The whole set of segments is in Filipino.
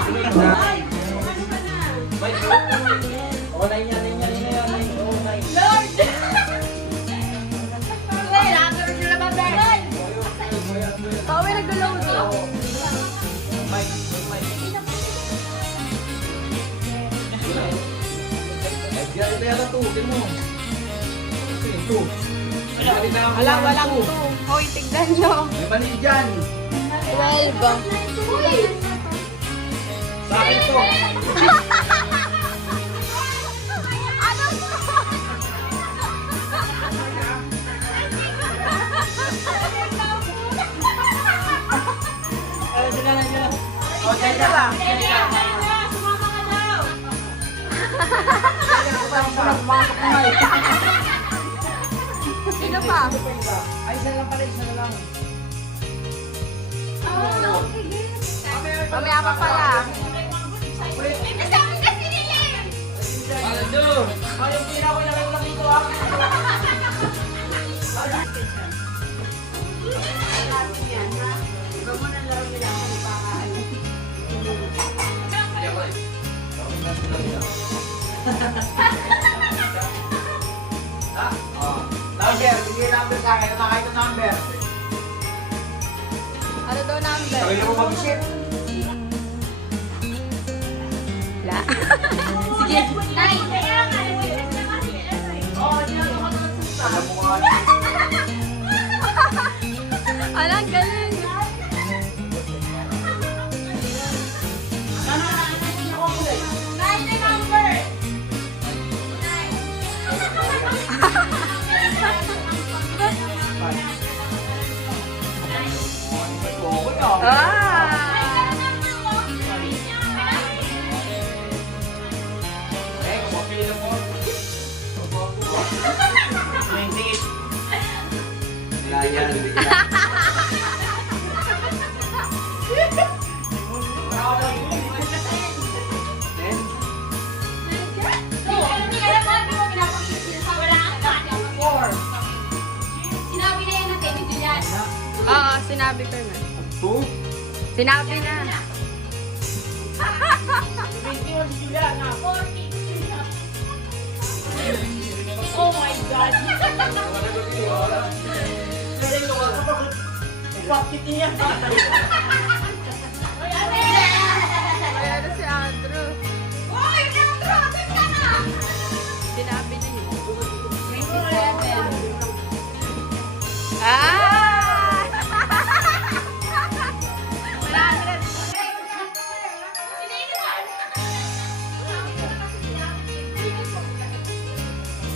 Lord! Pauwi nag-load. Walang 2. Hoy, tignan nyo. May mali dyan. 12. Sa akin to. O, dyan ka lang. Sino pa? Ay, isa lang pala, isa lang. Mamaya pa pala. Aldo! Yung pina ko na lang dito ah. Number, bigay number sa akin. Ano kahit ang number? Ano daw number? Sarili mo mag-isip. La. Sige. Alam mo nga. Alang galing. Ah! Oo, sinabi ko na. Sinabi na. Oh my God! Bakit niya? Kaya na si Andrew. Sinabi na yun. 27. Ah!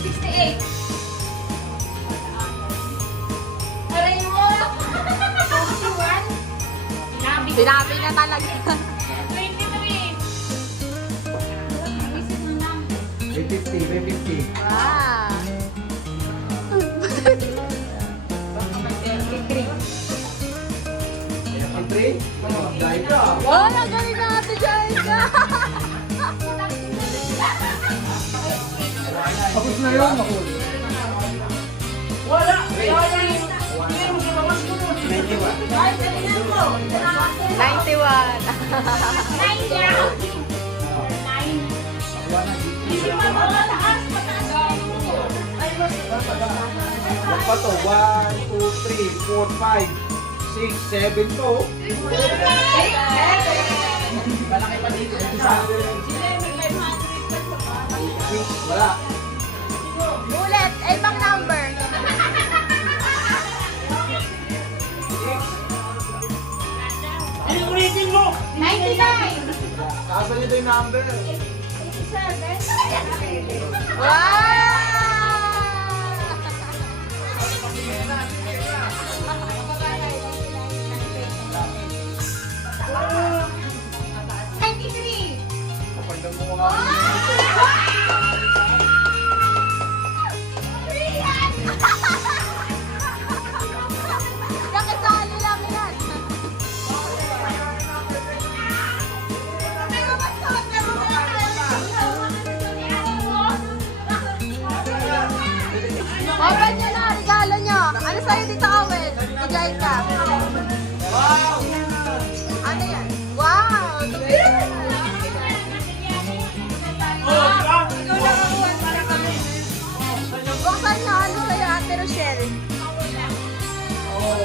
68. Aray mo! 21. Sinabi na talaga. 23. May 50, may 50. Ah! Ang 3? Dahil ka. Oh, ang galing na ate Jaika! Tapos na yun ako. Wala! Wala yung... Hindi mo sa labas ko nun. 91. Ay, kanina mo. 91. 9 now. 9. Hindi pa mataas. Mataas ka mo. Ay, mas... Ano pa to? 1, 2, 3, 4, 5, 6, 7 to. Malaki pa dito. Wala. Ulit, ibang number. Ano ulitin mo? 99. Kasan nito yung number? 87. Wow! Nakasali lang yan. Open nyo na, regalo nyo. Ano sa'yo dito, Owen? Enjoy ka. Wow! Ano yan? Wow!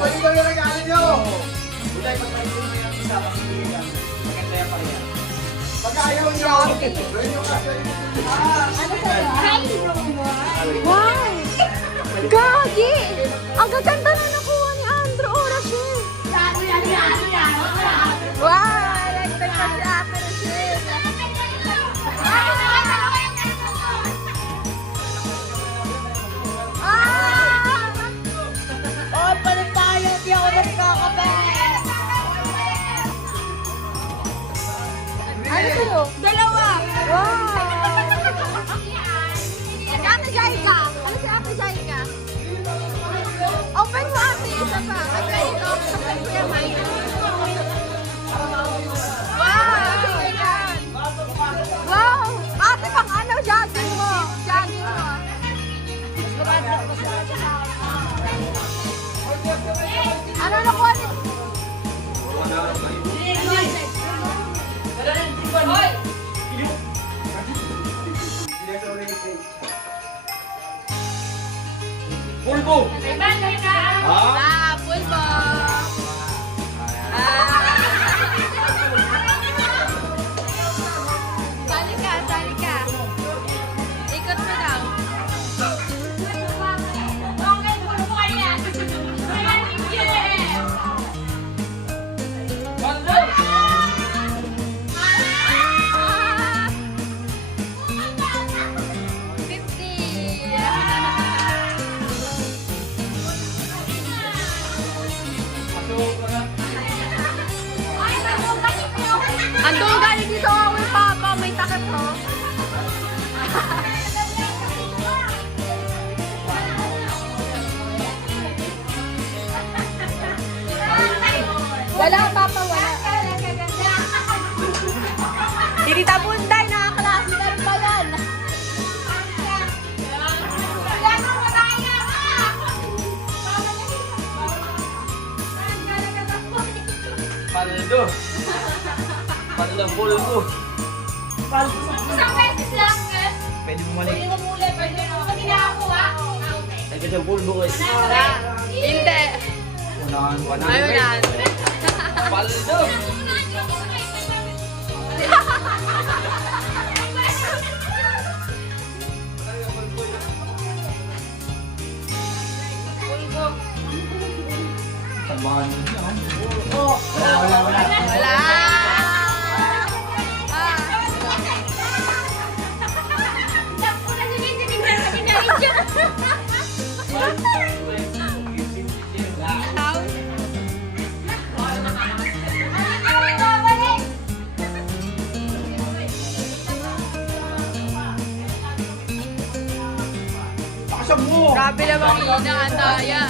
Pwede daw yung regalo nyo. Buday, pagpalitin mo yung isa. Pagpalitin yan. Maganda yan pa yan. Pag ayaw nyo, gawin nyo kasi. Wow! Gagi! Ang gaganda na nakuha ni Andrew Orachel. Wow! Electric pa si Ate Rachel. Ah! Oh, palit tayo. Di ako nagkakape. Ano sa'yo? Dalawa. Wow! Si Ate Jaika. Ano si Ate Jaika? Open mo ate isa pa. Ay, ito. Open ko yung mic. Wow! Ayan. Wow! Ate, pang ano? Jogging mo. Jogging mo. Ano nakuha niyo? Pulbo. Ha? Ah, pulbo. Sali ka, sali ka. Ikot mo daw. Ah! 50. Ando galing dito ako yung papa, may takip ko. Wala papa, wala. Tirita Bunday, nakaklase ka rin ba yan? Paldo. Paldo pulbo. Isang beses lang, guys. Pwede mo malik. Pwede mo muli, pwede mo. Pag nakakuha. Lagi sa pulbo guys. Hindi. Unahan pa na. Ay, wala. Paldo. Tambahan mo siya. Wala. Wala. Pakasam mo. Grabe naman ina, andaya.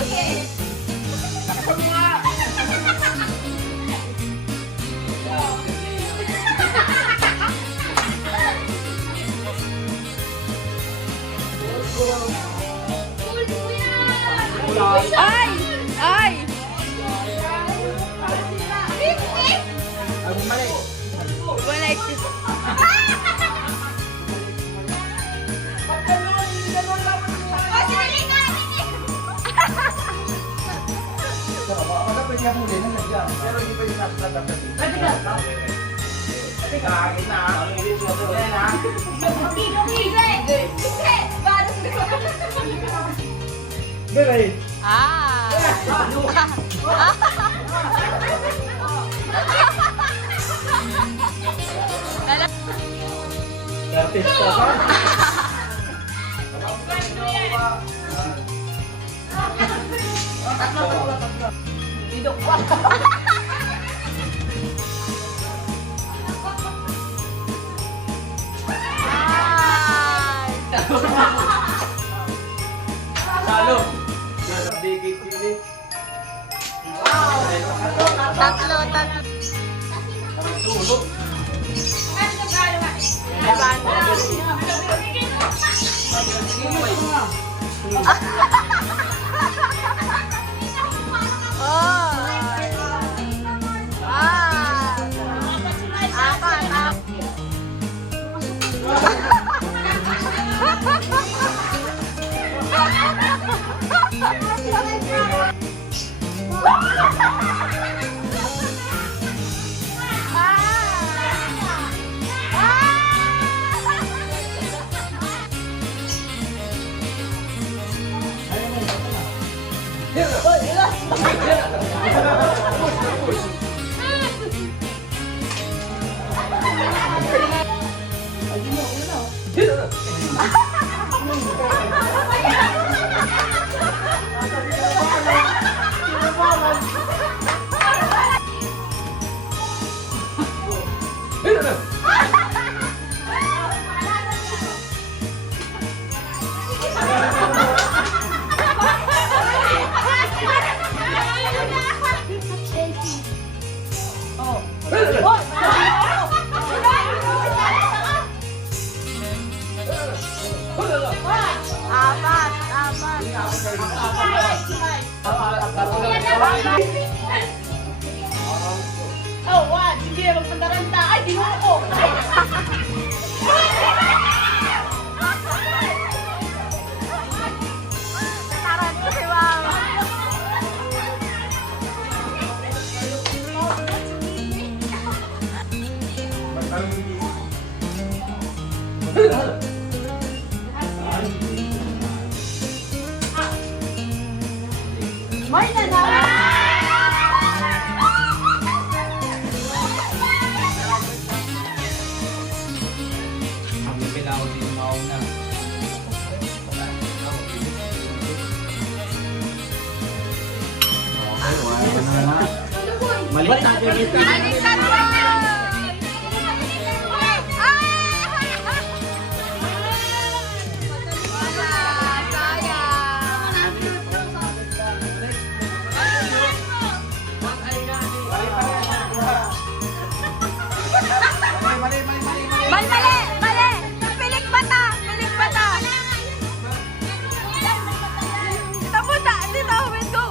Ay! Ay! Ang mali. Wala ito. Baka pwede ka muli na nandiyan. Pero hindi pwede natatapos. Pwede ka. Kakain na. Ang ilis na ito na. Beray. Ah! Artista ka? Salo. Bigay sili. Tatlo. Tulog. Apat, apat. Oh, what? Sige, magpataranta. Ay, dinuko. Taran ko si Mama. May na. Ang kailangan din mauna. Maliit na kita. Alisan mo! Wala, sayang. Mali, mali, mali. Pilik mata, pilik mata. Dito punta, dito, let's go.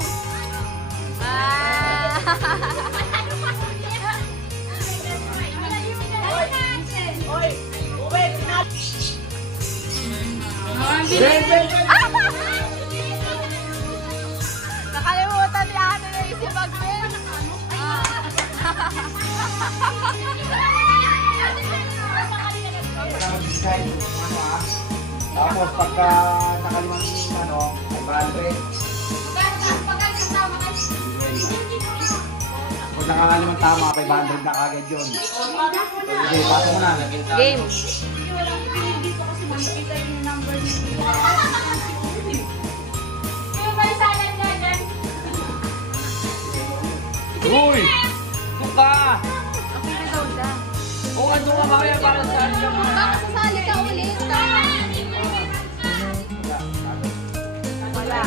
Oy, wait. Nakalimutan ni Ate na isip mag-win. Tapos pagka nakalimang ano, ay balik. Kung nakalimang tama, 500 na kagad yun. Okay, pasok mo na. Game. Hindi, walang pinili dito kasi makikita yung number niya. Kaya may salan nga dyan. Uy! Tuka! Okay daw siya. O ano nga mamaya para saan yung Baka sasali ka ulit. Wala.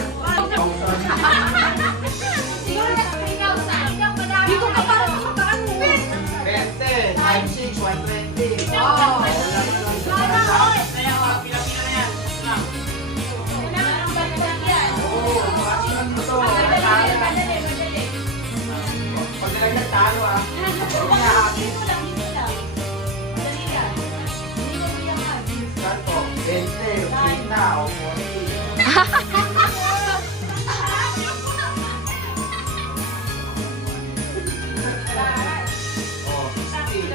Dito ka para sa mataan mo. 20, 96, 120. Pag nalaglag talo ah. Saan po? 20, 50, o 40. Oh, 60.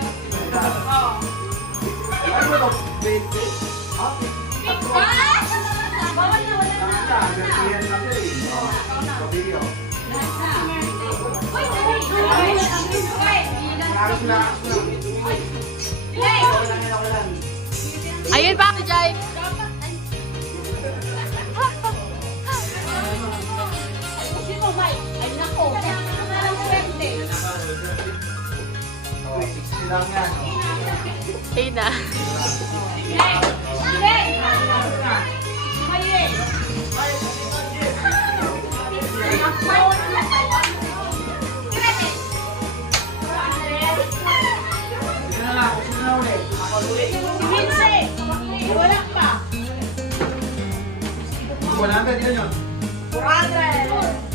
Ano ba? 20? Ah, Bawal na, wala na. nagsiyan lang eh. Oh, video. Uy, dali. Ayos na, ako lang. Ayun pa, Jai. Sino, Mike? Ay, nako. Swerte. Oh, 60 lang yan. Oh. Ayun na. Sige. Maye. Sino na lang, sino na ulit? Ako ulit. Si Vince. Wala pa. 100 yun yun. 400.